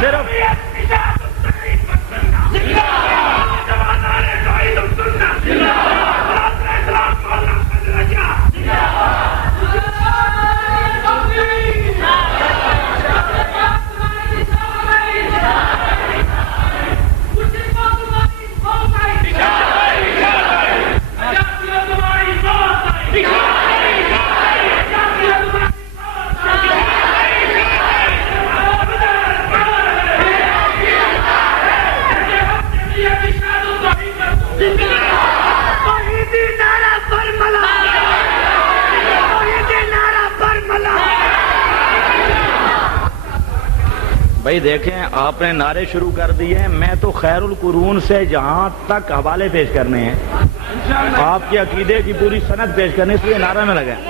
صرف بھائی دیکھیں آپ نے نعرے شروع کر دیے ہیں، میں تو خیر القرون سے جہاں تک حوالے پیش کرنے ہیں، آپ کے عقیدے کی پوری سند پیش کرنے، اس لیے نعرہ نہ لگائیں۔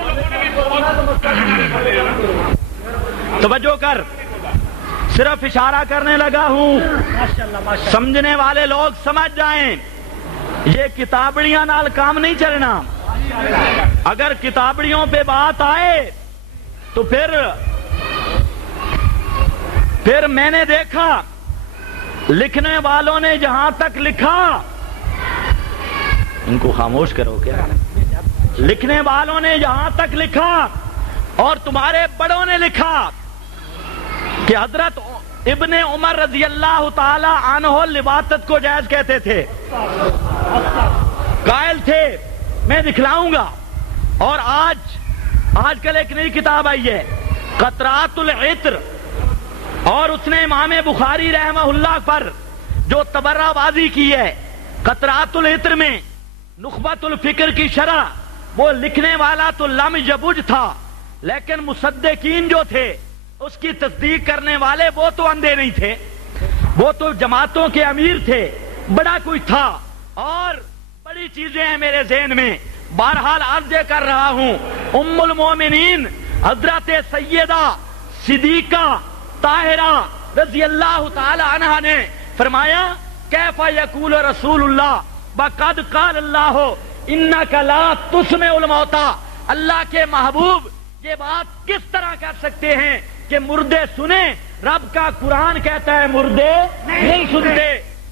توجہ کر، صرف اشارہ کرنے لگا ہوں، سمجھنے والے لوگ سمجھ جائیں، یہ کتابڑیاں نال کام نہیں چلنا۔ اگر کتابڑیوں پہ بات آئے تو پھر میں نے دیکھا لکھنے والوں نے جہاں تک لکھا، ان کو خاموش کرو کیا، لکھنے والوں نے جہاں تک لکھا اور تمہارے بڑوں نے لکھا کہ حضرت ابن عمر رضی اللہ تعالی عنہ لواطت کو جائز کہتے تھے، قائل تھے، میں دکھلاؤں گا۔ اور آج کل ایک نئی کتاب آئی ہے قطرات العطر، اور اس نے امام بخاری رحمہ اللہ پر جو تبرہ بازی کی ہے، قطرات العطر میں نخبۃ الفکر کی شرح، وہ لکھنے والا تو لم یبج تھا، لیکن مصدقین جو تھے اس کی تصدیق کرنے والے وہ تو اندھے نہیں تھے، وہ تو جماعتوں کے امیر تھے، بڑا کوئی تھا، اور بڑی چیزیں ہیں میرے ذہن میں۔ بہرحال عرض کر رہا ہوں، ام المومنین حضرت سیدہ صدیقہ طاہرہ رضی اللہ تعالی عنہا نے فرمایا کیف یقول رسول اللہ وقد قال اللہ انک لا تسمع الموتى، اللہ کے محبوب یہ بات کس طرح کر سکتے ہیں کہ مردے سنیں؟ رب کا قرآن کہتا ہے مردے نہیں سنتے۔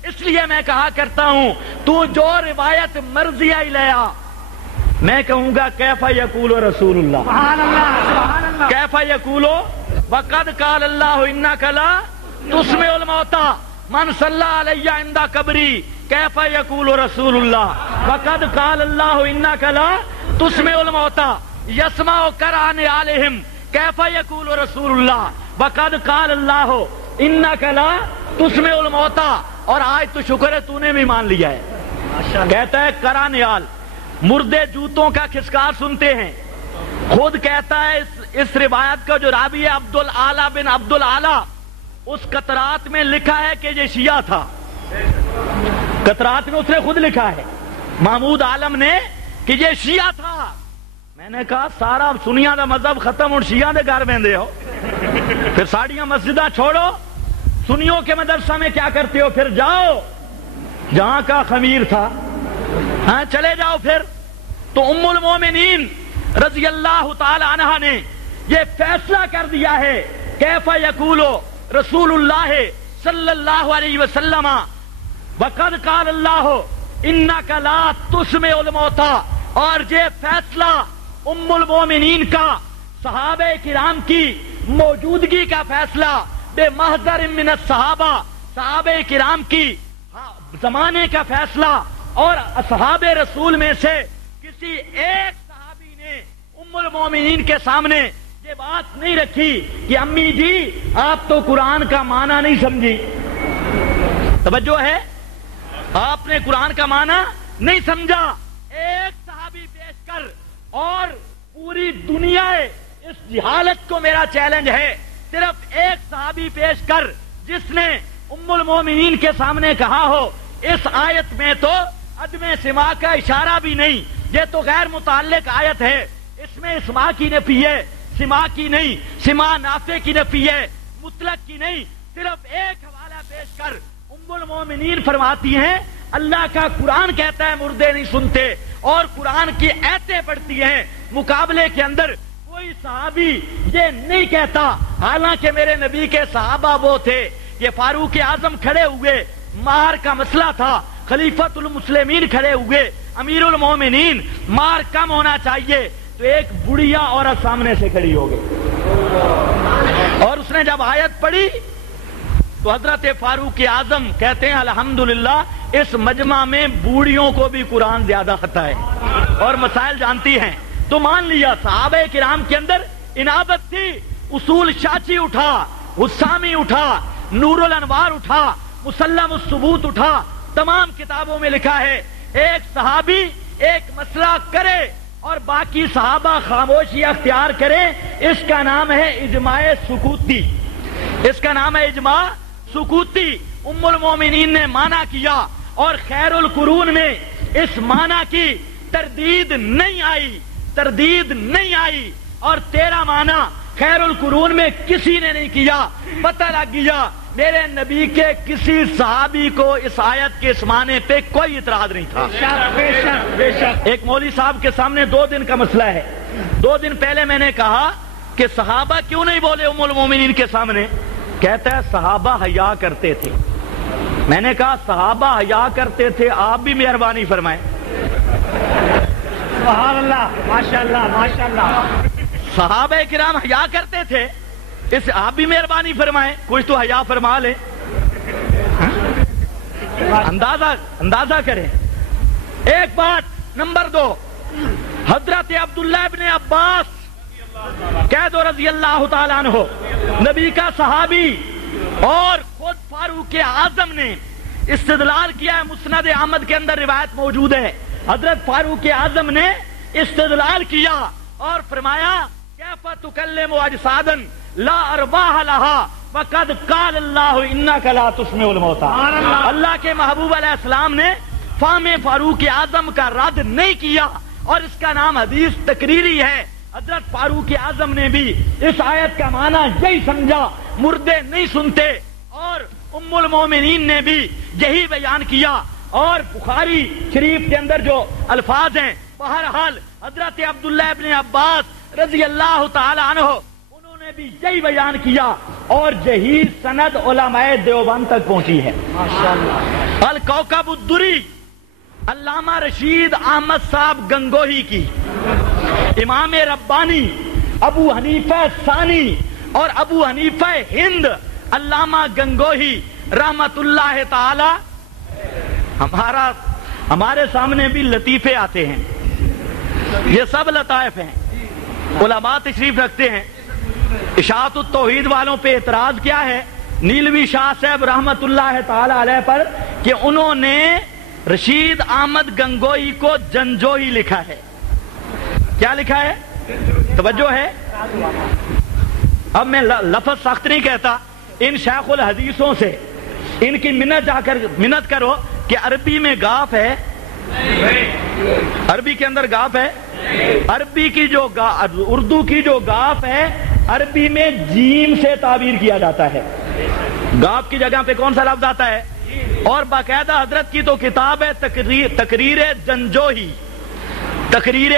اس لیے میں کہا کرتا ہوں تو جو روایت مرضی لیا، میں کہوں گا کیف یقول رسول اللہ، سبحان اللہ، کیف یقول وقد قال اللہ انک لا تسمع الموتى من صلی علی عند قبری، کیف یقول رسول اللہ وقد قال اللہ انک لا تسمع الموتى یسمع قرآن علیہم، کیف یقول رسول اللہ وقد قال اللہ انک لا تسمع الموتى۔ اور آج تو شکر ہے تو نے بھی مان لیا ہے، کہتا ہے کرانیال، مردے جوتوں کا کھسکار سنتے ہیں، خود کہتا ہے اس روایت کا جو راوی ہے عبد الاعلی بن عبد الاعلی، اس قطرات میں لکھا ہے کہ یہ شیعہ تھا، قطرات میں اس نے خود لکھا ہے محمود عالم نے کہ یہ شیعہ تھا۔ میں نے کہا سارا سنیاں دا مذہب ختم اور شیعہ دے گھر میں ہو، پھر ساڑیاں مسجدہ چھوڑو، سنیوں کے مدرسہ میں کیا کرتے ہو؟ پھر جاؤ جہاں کا خمیر تھا، ہاں چلے جاؤ پھر۔ تو ام المومنین رضی اللہ تعالی عنہا نے یہ فیصلہ کر دیا ہے کیف یقول رسول اللہ صلی اللہ علیہ وسلم وقد قال اللہ انک لا تسمع الموتى، اور یہ فیصلہ ام المومنین کا، صحابہ کرام کی موجودگی کا فیصلہ، بے محضر من الصحابہ، صحابہ کرام کی زمانے کا فیصلہ، اور اصحاب رسول میں سے کسی ایک صحابی نے ام المومنین کے سامنے یہ بات نہیں رکھی کہ امی جی آپ تو قرآن کا معنی نہیں سمجھی۔ توجہ ہے، آپ نے قرآن کا معنی نہیں سمجھا۔ ایک صحابی پیش کر، اور پوری دنیا اس جہالت کو میرا چیلنج ہے، صرف ایک صحابی پیش کر جس نے ام المومنین کے سامنے کہا ہو اس آیت میں تو عدم سماع کا اشارہ بھی نہیں، یہ تو غیر متعلق آیت ہے، اس میں اسماع کی نفی ہے، سماع کی نہیں، سماع نافع کی نفی ہے، مطلق کی نہیں۔ صرف ایک حوالہ پیش کر، ام المومنین فرماتی ہیں اللہ کا قرآن کہتا ہے مردے نہیں سنتے، اور قرآن کی آیتیں پڑھتی ہیں، مقابلے کے اندر وہ کوئی صحابی یہ نہیں کہتا، حالانکہ میرے نبی کے صحابہ وہ تھے، یہ فاروق اعظم کھڑے ہوئے، مہر کا مسئلہ تھا، خلیفۃ المسلمین کھڑے ہوئے، امیر المومنین، مہر کم ہونا چاہیے، تو ایک بڑھیا عورت سامنے سے کھڑی ہو گئی، اور اس نے جب آیت پڑھی تو حضرت فاروق اعظم کہتے ہیں الحمدللہ اس مجمع میں بوڑھیوں کو بھی قرآن زیادہ آتا ہے اور مسائل جانتی ہیں۔ تو مان لیا صحابہ کرام کے اندر انابت تھی، اصول شاچی اٹھا، حسامی اٹھا، نور الانوار اٹھا، مسلم الثبوت اٹھا، تمام کتابوں میں لکھا ہے ایک صحابی ایک مسئلہ کرے اور باقی صحابہ خاموشی اختیار کریں، اس کا نام ہے اجماع سکوتی، اس کا نام ہے اجماع سکوتی۔ ام المومنین نے مانا کیا اور خیر القرون میں اس مانا کی تردید نہیں آئی، اور تیرا مانا خیر القرون میں کسی نے نہیں کیا۔ پتہ لگ گیا میرے نبی کے کسی صحابی کو اس آیت کے اس معنی پہ کوئی اعتراض نہیں تھا۔ بے شک ایک مولوی صاحب کے سامنے 2 دن کا مسئلہ ہے، 2 دن پہلے میں نے کہا کہ صحابہ کیوں نہیں بولے ام المومنین کے سامنے؟ کہتا ہے صحابہ حیا کرتے تھے۔ میں نے کہا صحابہ حیا کرتے تھے، آپ بھی مہربانی فرمائیں۔ سبحان اللہ، ماشاءاللہ ماشاءاللہ، صحابہ کرام حیا کرتے تھے، اس آپ بھی مہربانی فرمائیں، کچھ تو حیا فرما لیں، اندازہ کریں۔ ایک بات، نمبر 2، حضرت عبداللہ ابن عباس کہہ دو رضی اللہ تعالیٰ عنہ، نبی کا صحابی، اور خود فاروق اعظم نے استدلال کیا ہے، مسند احمد کے اندر روایت موجود ہے، حضرت فاروق اعظم نے استدلال کیا اور فرمایا کیف تکلم اجسادا لا ارواح لها وقد قال اللہ انک لا تسمع الموتى۔ اللہ کے محبوب علیہ السلام نے فہم فاروق اعظم کا رد نہیں کیا، اور اس کا نام حدیث تقریری ہے۔ حضرت فاروق اعظم نے بھی اس آیت کا معنی یہی سمجھا، مردے نہیں سنتے، اور ام المومنین نے بھی یہی بیان کیا، اور بخاری شریف کے اندر جو الفاظ ہیں، بہرحال حضرت عبداللہ ابن عباس رضی اللہ تعالی عنہ انہوں نے بھی یہی بیان کیا، اور یہی سند علماء دیوبند تک پہنچی ہے۔ الکوکب الدری علامہ رشید احمد صاحب گنگوہی کی، امام ربانی ابو حنیفہ ثانی اور ابو حنیفہ ہند علامہ گنگوہی رحمت اللہ تعالی، ہمارے سامنے بھی لطیفے آتے ہیں، یہ سب لطائف ہیں، علماء تشریف رکھتے ہیں۔ اشاعت التوحید والوں پہ اعتراض کیا ہے نیلوی شاہ صاحب رحمت اللہ تعالی علیہ پر، کہ انہوں نے رشید احمد گنگوئی کو جنجوہی لکھا ہے۔ کیا لکھا ہے؟ توجہ ہے، اب میں لفظ سخت نہیں کہتا، ان شیخ الحدیثوں سے ان کی منت کرو کہ عربی میں گاف ہے، عربی کے اندر گاف ہے، عربی کی جو اردو کی جو گاف ہے، عربی میں جیم سے تعبیر کیا جاتا ہے، گاف کی جگہ پہ کون سا لفظ آتا ہے؟ اور باقاعدہ حضرت کی تو کتاب ہے تقریر جنجوہی، تقریر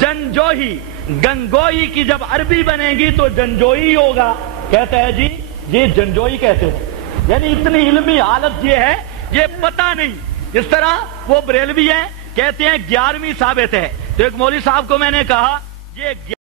جنجوہی، گنگوئی کی جب عربی بنے گی تو جنجوئی ہوگا، کہتا ہے جی یہ جنجوئی کہتے ہیں، یعنی اتنی علمی حالت یہ ہے، یہ پتہ نہیں، جس طرح وہ بریلوی ہیں کہتے ہیں 11ویں ثابت ہے، تو ایک مولوی صاحب کو میں نے کہا یہ